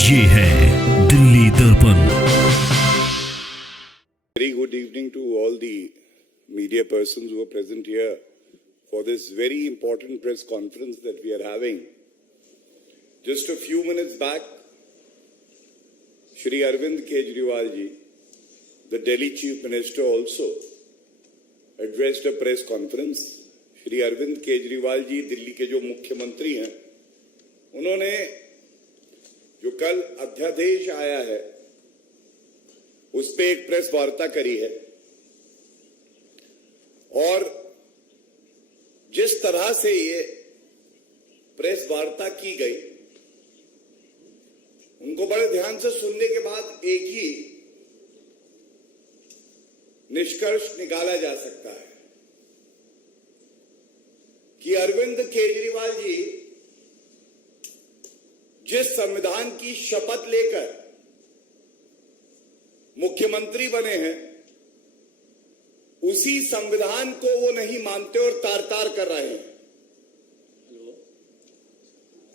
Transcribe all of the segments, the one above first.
ये है दिल्ली दर्पण। Very good evening to all the media persons who are present here for this very important press conference that we are having. Just a few minutes back, Shri Arvind Kejriwal ji, the Delhi Chief Minister, also addressed a press conference. Shri Arvind Kejriwal ji, Delhi के जो मुख्यमंत्री हैं, उन्होंने जो कल अध्यादेश आया है उस पे एक प्रेस वार्ता करी है और जिस तरह से ये प्रेस वार्ता की गई, उनको बड़े ध्यान से सुनने के बाद एक ही निष्कर्ष निकाला जा सकता है कि अरविंद केजरीवाल जी जिस संविधान की शपथ लेकर मुख्यमंत्री बने हैं, उसी संविधान को वो नहीं मानते और तार तार कर रहे हैं।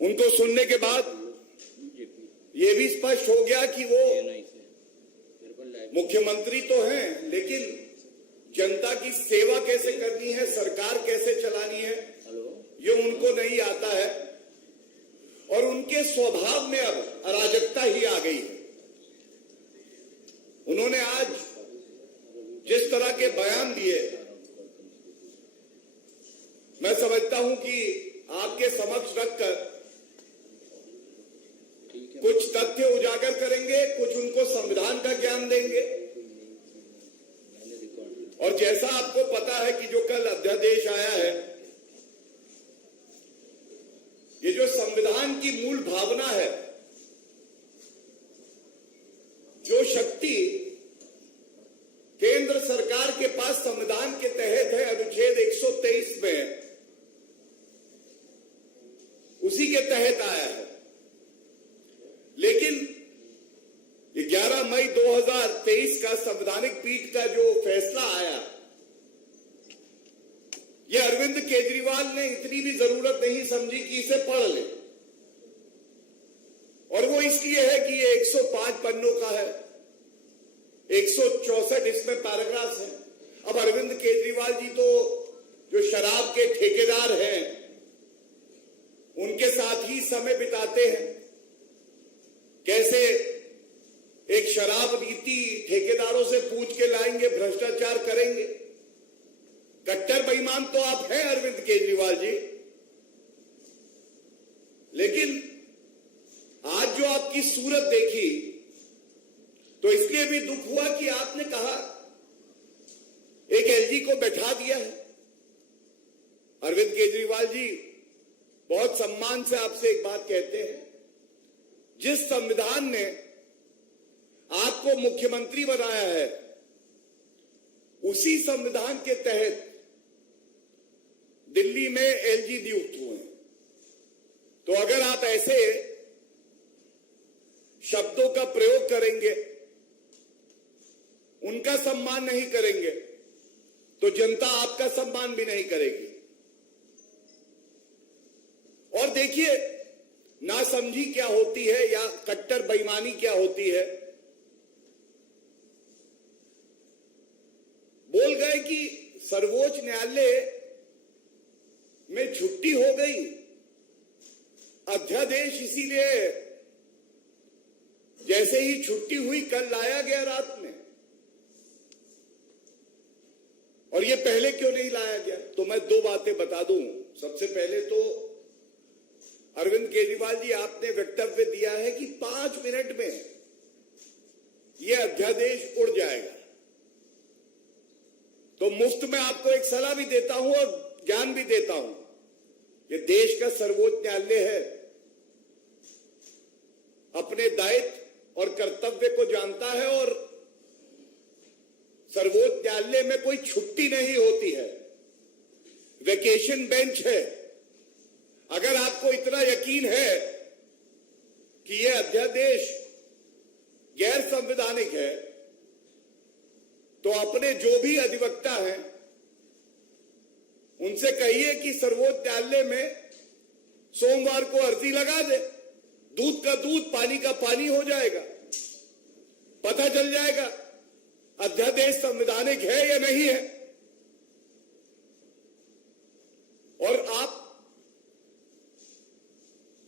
उनको सुनने के बाद ये भी स्पष्ट हो गया कि वो मुख्यमंत्री तो हैं, लेकिन जनता की सेवा कैसे करनी है, सरकार कैसे चलानी है, ये उनको नहीं आता है और उनके स्वभाव में अब अराजकता ही आ गई है। उन्होंने आज जिस तरह के बयान दिए, मैं समझता हूं कि आपके समक्ष रखकर कुछ तथ्य उजागर करेंगे, कुछ उनको संविधान का ज्ञान देंगे। और जैसा आपको पता है कि जो कल अध्यादेश आया है, ये जो संविधान की मूल भावना है, जो शक्ति केंद्र सरकार के पास संविधान के तहत है, अनुच्छेद 123 में, उसी के तहत आया है। लेकिन 11 मई 2023 का संवैधानिक पीठ का जो फैसला आया, ये अरविंद केजरीवाल ने इतनी भी जरूरत नहीं समझी कि इसे पढ़ ले, और वो इसलिए है कि ये 105 पन्नों का है, 164 इसमें पैराग्राफ है। अब अरविंद केजरीवाल जी तो जो शराब के ठेकेदार हैं, उनके साथ ही समय बिताते हैं। कैसे एक शराब नीति ठेकेदारों से पूछ के लाएंगे, भ्रष्टाचार करेंगे। कट्टर बेईमान तो आप हैं अरविंद केजरीवाल जी, लेकिन आज जो आपकी सूरत देखी तो इसलिए भी दुख हुआ कि आपने कहा एक एलजी को बैठा दिया है। अरविंद केजरीवाल जी, बहुत सम्मान से आपसे एक बात कहते हैं, जिस संविधान ने आपको मुख्यमंत्री बनाया है, उसी संविधान के तहत दिल्ली में एलजी नियुक्त हुए हैं। तो अगर आप ऐसे शब्दों का प्रयोग करेंगे, उनका सम्मान नहीं करेंगे, तो जनता आपका सम्मान भी नहीं करेगी। और देखिए, नासमझी क्या होती है या कट्टर बेईमानी क्या होती है। बोल गए कि सर्वोच्च न्यायालय में छुट्टी हो गई, अध्यादेश इसीलिए जैसे ही छुट्टी हुई कल लाया गया रात में, और ये पहले क्यों नहीं लाया गया? तो मैं दो बातें बता दूं। सबसे पहले तो अरविंद केजरीवाल जी, आपने वक्तव्य दिया है कि 5 मिनट में यह अध्यादेश उड़ जाएगा। तो मुफ्त में आपको एक सलाह भी देता हूं और ज्ञान भी देता हूं। ये देश का सर्वोच्च न्यायालय है, अपने दायित्व और कर्तव्य को जानता है, और सर्वोच्च न्यायालय में कोई छुट्टी नहीं होती है, वेकेशन बेंच है। अगर आपको इतना यकीन है कि यह अध्यादेश गैर संवैधानिक है, तो अपने जो भी अधिवक्ता हैं उनसे कहिए कि सर्वोच्च न्यायालय में सोमवार को अर्जी लगा दे, दूध का दूध, पानी का पानी हो जाएगा। पता चल जाएगा अध्यादेश संवैधानिक है या नहीं है। और आप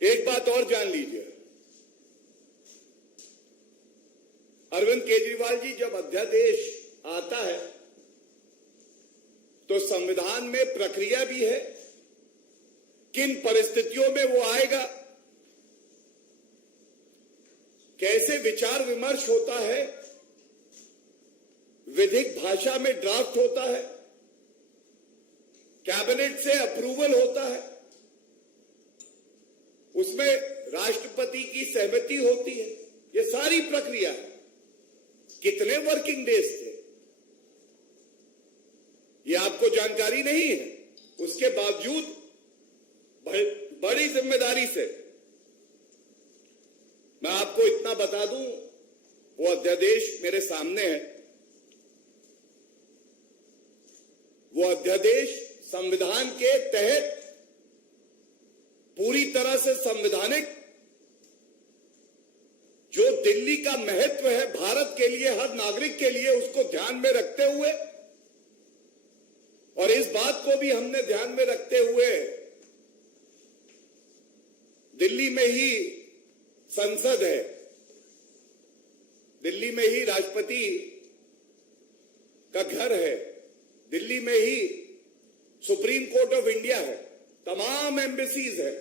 एक बात और जान लीजिए, अरविंद केजरीवाल जी, जब अध्यादेश आता है तो संविधान में प्रक्रिया भी है, किन परिस्थितियों में वो आएगा, कैसे विचार विमर्श होता है, विधिक भाषा में ड्राफ्ट होता है, कैबिनेट से अप्रूवल होता है, उसमें राष्ट्रपति की सहमति होती है। ये सारी प्रक्रिया है। कितने वर्किंग डेज थे ये आपको जानकारी नहीं है। उसके बावजूद बड़ी जिम्मेदारी से मैं आपको इतना बता दूं, वो अध्यादेश मेरे सामने है। वो अध्यादेश संविधान के तहत पूरी तरह से संवैधानिक, जो दिल्ली का महत्व है भारत के लिए, हर नागरिक के लिए, उसको ध्यान में रखते हुए, और इस बात को भी हमने ध्यान में रखते हुए दिल्ली में ही संसद है, दिल्ली में ही राष्ट्रपति का घर है, दिल्ली में ही सुप्रीम कोर्ट ऑफ इंडिया है, तमाम एम्बेसीज है।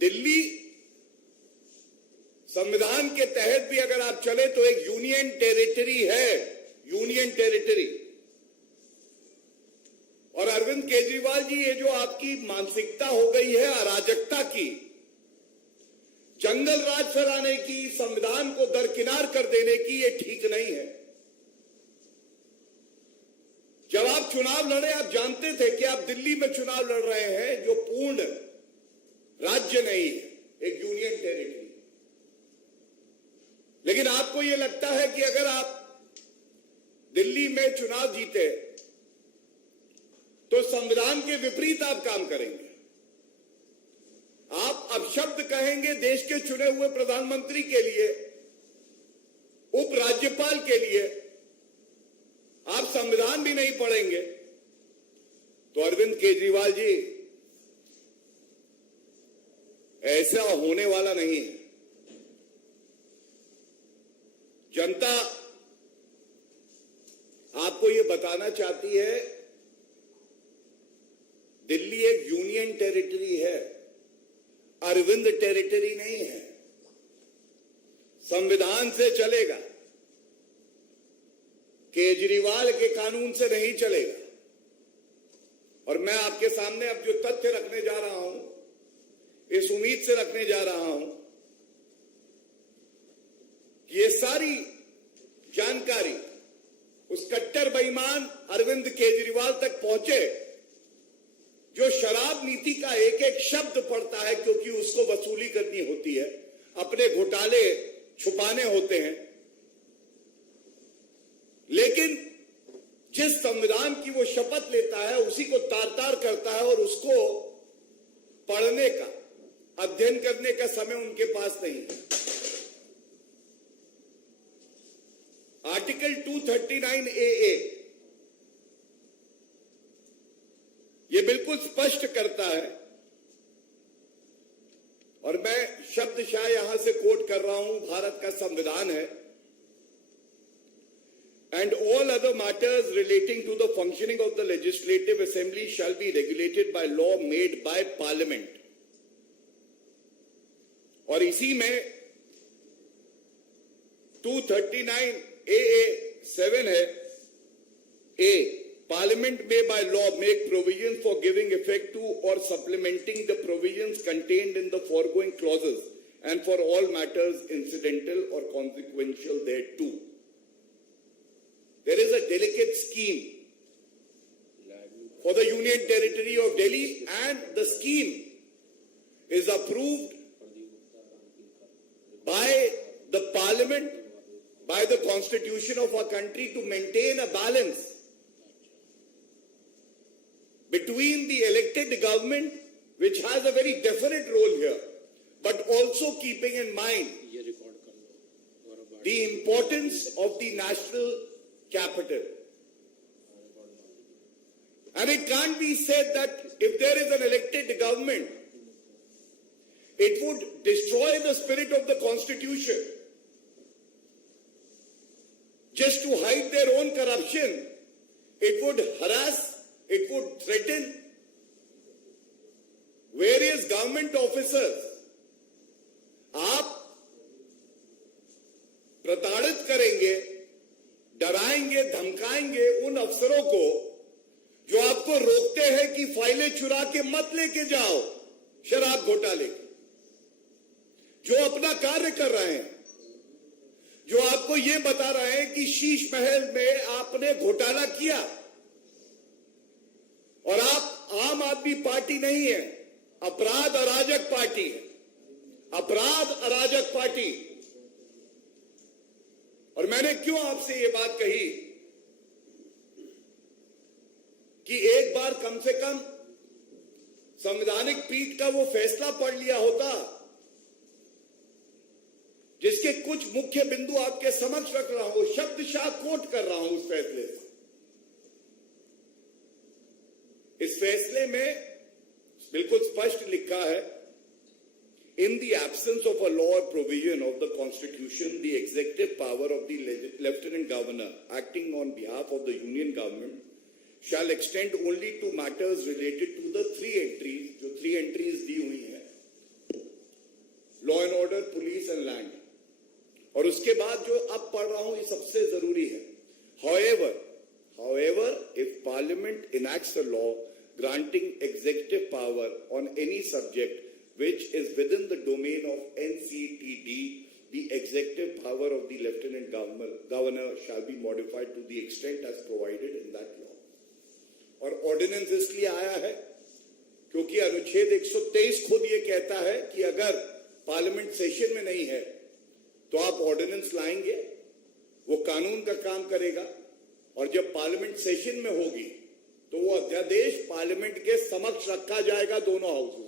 दिल्ली संविधान के तहत भी अगर आप चले तो एक यूनियन टेरिटरी है, यूनियन टेरिटरी। और अरविंद केजरीवाल जी, ये जो आपकी मानसिकता हो गई है अराजकता की, जंगल राज फैलाने की, संविधान को दरकिनार कर देने की, ये ठीक नहीं है। जब आप चुनाव लड़े, आप जानते थे कि आप दिल्ली में चुनाव लड़ रहे हैं जो पूर्ण राज्य नहीं है, एक यूनियन टेरिटरी। लेकिन आपको यह लगता है कि अगर आप दिल्ली में चुनाव जीते तो संविधान के विपरीत आप काम करेंगे। आप अपशब्द कहेंगे देश के चुने हुए प्रधानमंत्री के लिए, उपराज्यपाल के लिए, आप संविधान भी नहीं पढ़ेंगे। तो अरविंद केजरीवाल जी, ऐसा होने वाला नहीं है। जनता आपको यह बताना चाहती है, दिल्ली एक यूनियन टेरिटरी है, अरविंद टेरिटरी नहीं है। संविधान से चलेगा, केजरीवाल के कानून से नहीं चलेगा। और मैं आपके सामने अब जो तथ्य रखने जा रहा हूं, इस उम्मीद से रखने जा रहा हूं कि ये सारी जानकारी उस कट्टर बेईमान अरविंद केजरीवाल तक पहुंचे जो शराब नीति का एक एक शब्द पढ़ता है, क्योंकि उसको वसूली करनी होती है, अपने घोटाले छुपाने होते हैं। लेकिन जिस संविधान की वो शपथ लेता है उसी को तार तार करता है, और उसको पढ़ने का, अध्ययन करने का समय उनके पास नहीं है। आर्टिकल 239 AA ये बिल्कुल स्पष्ट करता है, और मैं शब्दशाह यहां से कोट कर रहा हूं, भारत का संविधान है, and all other matters relating to the functioning of the legislative assembly shall be regulated by law made by parliament। और इसी में 239 AA 7 है, A, Parliament may by law make provisions for giving effect to or supplementing the provisions contained in the foregoing clauses and for all matters incidental or consequential thereto। There is a delicate scheme for the Union Territory of Delhi, and the scheme is approved by the Parliament, by the Constitution of our country, to maintain a balance between between the elected government, which has a very definite role here, but also keeping in mind the importance of the national capital. And it can't be said that if there is an elected government, it would destroy the spirit of the Constitution just to hide their own corruption. It would harass, it would threaten various government officers. आप प्रताड़ित करेंगे, डराएंगे, धमकाएंगे उन अफसरों को जो आपको रोकते हैं कि फाइलें चुरा के मत लेके जाओ शराब घोटाले की, जो अपना कार्य कर रहे हैं, जो आपको यह बता रहे हैं कि शीश महल में आपने घोटाला किया, और आप आम आदमी पार्टी नहीं है, अपराध अराजक पार्टी है, अपराध अराजक पार्टी। और मैंने क्यों आपसे ये बात कही कि एक बार कम से कम संवैधानिक पीठ का वो फैसला पढ़ लिया होता, जिसके कुछ मुख्य बिंदु आपके समक्ष रख रहा हूं, शब्दशाह कोट कर रहा हूं उस फैसले से। इस फैसले में बिल्कुल स्पष्ट लिखा है, in the absence of a law or provision of the Constitution, the executive power of the Lieutenant Governor acting on behalf of the Union Government shall extend only to matters related to the three entries, जो 3 entries दी हुई हैं, law and order, police and land। और उसके बाद जो अब पढ़ रहा हूं ये सबसे जरूरी है। However, if Parliament enacts a law granting executive power on any subject which is within the domain of NCTD, the executive power of the Lieutenant Governor shall be modified to the extent as provided in that law। और ordinance इसलिए आया है क्योंकि अनुच्छेद 123 खुद ये कहता है कि अगर पार्लियामेंट सेशन में नहीं है तो आप ऑर्डिनेंस लाएंगे, वो कानून का काम करेगा, और जब पार्लियामेंट सेशन में होगी तो वो अध्यादेश पार्लियामेंट के समक्ष रखा जाएगा दोनों हाउसेस में।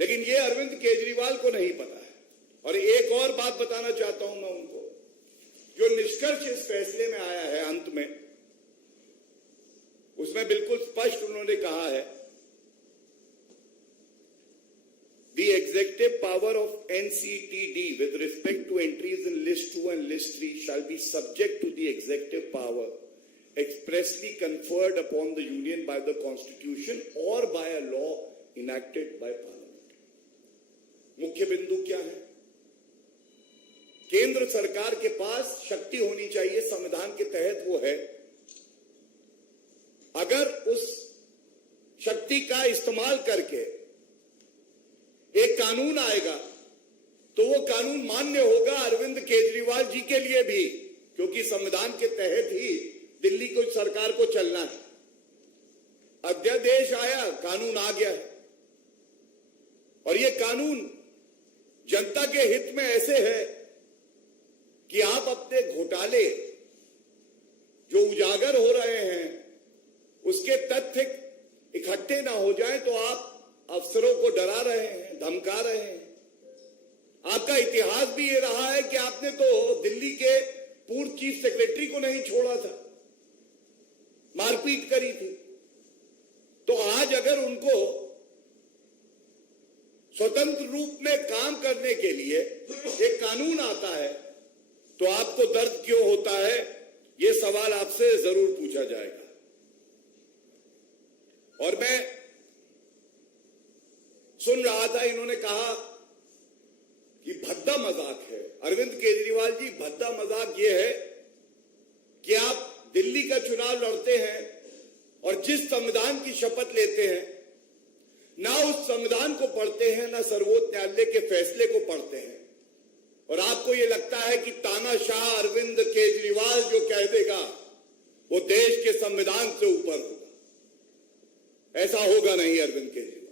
लेकिन ये अरविंद केजरीवाल को नहीं पता है। और एक और बात बताना चाहता हूं मैं उनको, जो निष्कर्ष इस फैसले में आया है अंत में, उसमें बिल्कुल स्पष्ट उन्होंने कहा है, the executive power of NCTD with respect to entries in list 2 and list 3 shall be subject to the executive power expressly conferred upon the Union by the Constitution or by a law enacted by Parliament। मुख्य बिंदु क्या है? केंद्र सरकार के पास शक्ति होनी चाहिए, संविधान के तहत वो है। अगर उस शक्ति का इस्तेमाल करके एक कानून आएगा तो वो कानून मान्य होगा अरविंद केजरीवाल जी के लिए भी, क्योंकि संविधान के तहत ही दिल्ली को सरकार को चलना है। अध्यादेश आया, कानून आ गया है, और ये कानून जनता के हित में ऐसे है कि आप अपने घोटाले जो उजागर हो रहे हैं उसके तथ्य इकट्ठे ना हो जाए तो आप अफसरों को डरा रहे हैं, धमका रहे हैं। आपका इतिहास भी ये रहा है कि आपने तो दिल्ली के पूर्व चीफ सेक्रेटरी को नहीं छोड़ा था, मारपीट करी थी। तो आज अगर उनको स्वतंत्र रूप में काम करने के लिए एक कानून आता है तो आपको दर्द क्यों होता है, ये सवाल आपसे जरूर पूछा जाएगा। और मैं सुन रहा था, इन्होंने कहा कि भद्दा मजाक है। अरविंद केजरीवाल जी, भद्दा मजाक ये है कि आप दिल्ली का चुनाव लड़ते हैं और जिस संविधान की शपथ लेते हैं, ना उस संविधान को पढ़ते हैं, ना सर्वोच्च न्यायालय के फैसले को पढ़ते हैं, और आपको यह लगता है कि तानाशाह अरविंद केजरीवाल जो कह देगा वो देश के संविधान से ऊपर होगा। ऐसा होगा नहीं अरविंद केजरीवाल।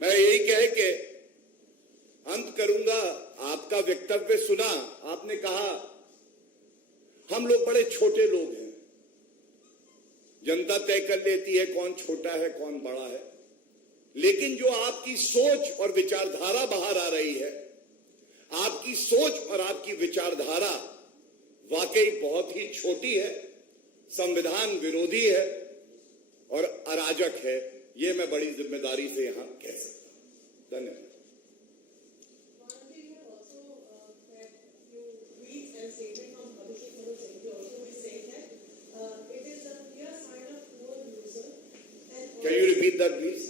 मैं यही कह के अंत करूंगा। आपका वक्तव्य सुना, आपने कहा हम लोग बड़े छोटे लोग हैं, जनता तय कर लेती है कौन छोटा है कौन बड़ा है, लेकिन जो आपकी सोच और विचारधारा बाहर आ रही है, आपकी सोच और आपकी विचारधारा वाकई बहुत ही छोटी है, संविधान विरोधी है और अराजक है। ये मैं बड़ी जिम्मेदारी से यहां कह सकता हूं। धन्यवाद। Can you repeat that, please?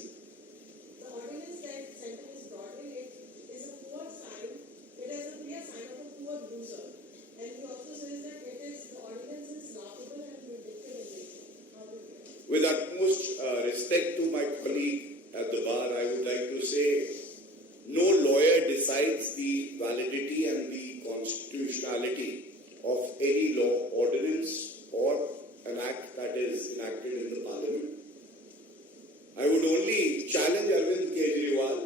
The ordinance that Central is brought in, it is a poor sign. It is a clear sign of a poor loser. And he also says that the ordinance is laughable and vindictive in nature. How do you feel? With utmost respect to my colleague at the bar, I would like to say no lawyer decides the validity and the constitutionality of any law, ordinance or an act that is enacted in the parliament. I would only challenge Arvind Kejriwal.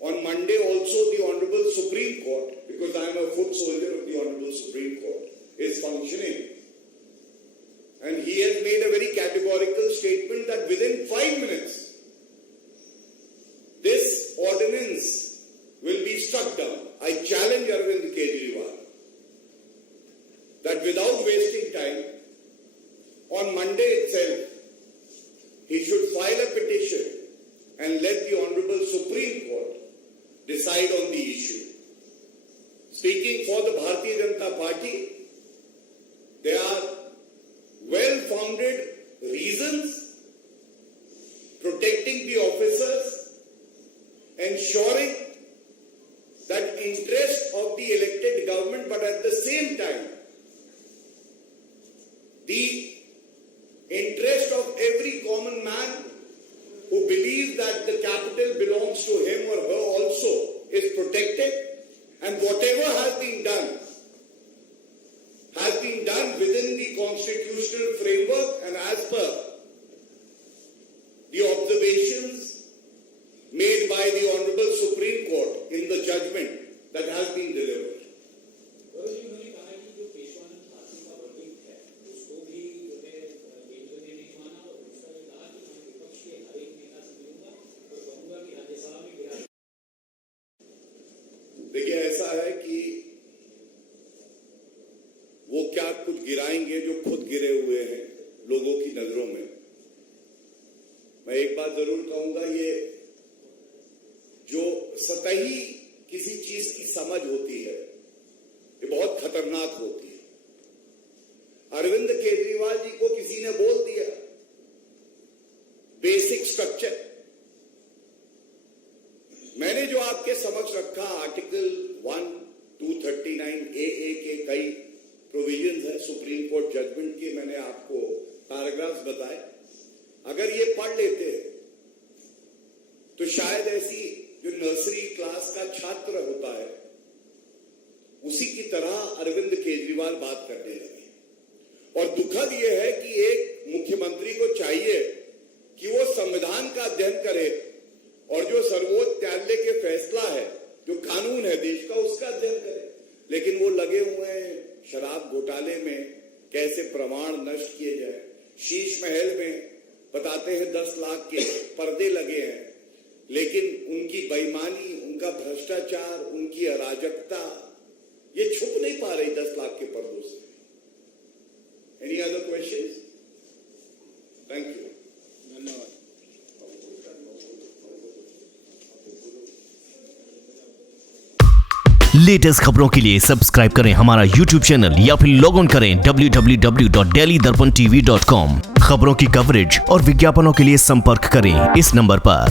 On Monday also the Honorable Supreme Court, because I am a foot soldier of the Honorable Supreme Court, is functioning. And he has made a very categorical statement that within 5 minutes, this ordinance will be struck down. I challenge Arvind Kejriwal that without wasting time, on Monday itself, he should file a petition and let the Honorable Supreme Court decide on the issue. Speaking for the Bharatiya Janata Party, there are well-founded reasons protecting the officers, ensuring that interest of the elected government, but at the same time, the interest of every common man who believes that the capital belongs to him or her also is protected, and whatever has been done within the constitutional framework and as per the observations made by the Honorable Supreme Court in the judgment that has been delivered. देखिए, ऐसा है कि वो क्या कुछ गिराएंगे जो खुद गिरे हुए हैं लोगों की नजरों में। मैं एक बात जरूर कहूंगा, ये जो सतही किसी चीज की समझ होती है, ये बहुत खतरनाक होती है। अरविंद केजरीवाल जी को किसी ने बोल दिया बेसिक स्ट्रक्चर। मैंने जो आपके समक्ष रखा आर्टिकल 1, 239 के कई प्रोविजंस है सुप्रीम कोर्ट जजमेंट के, मैंने आपको पैराग्राफ्स बताए। अगर ये पढ़ लेते तो शायद ऐसी जो नर्सरी क्लास का छात्र होता है उसी की तरह अरविंद केजरीवाल बात करने लगे। और दुखद यह है कि एक मुख्यमंत्री को चाहिए कि वो संविधान का अध्ययन करे और जो सर्वोच्च न्यायालय के फैसला है, जो कानून है देश का, उसका अध्ययन करे। लेकिन वो लगे हुए हैं शराब घोटाले में, कैसे प्रमाण नष्ट किए जाए। शीश महल में बताते हैं 10 लाख के पर्दे लगे हैं, लेकिन उनकी बेईमानी, उनका भ्रष्टाचार, उनकी अराजकता ये छुप नहीं पा रही 10 लाख के पर्दों से। Any other questions? Thank you. धन्यवाद। लेटेस्ट खबरों के लिए सब्सक्राइब करें हमारा YouTube चैनल या फिर लॉग ऑन करें www.delhidarpantv.com। खबरों की कवरेज और विज्ञापनों के लिए संपर्क करें इस नंबर पर।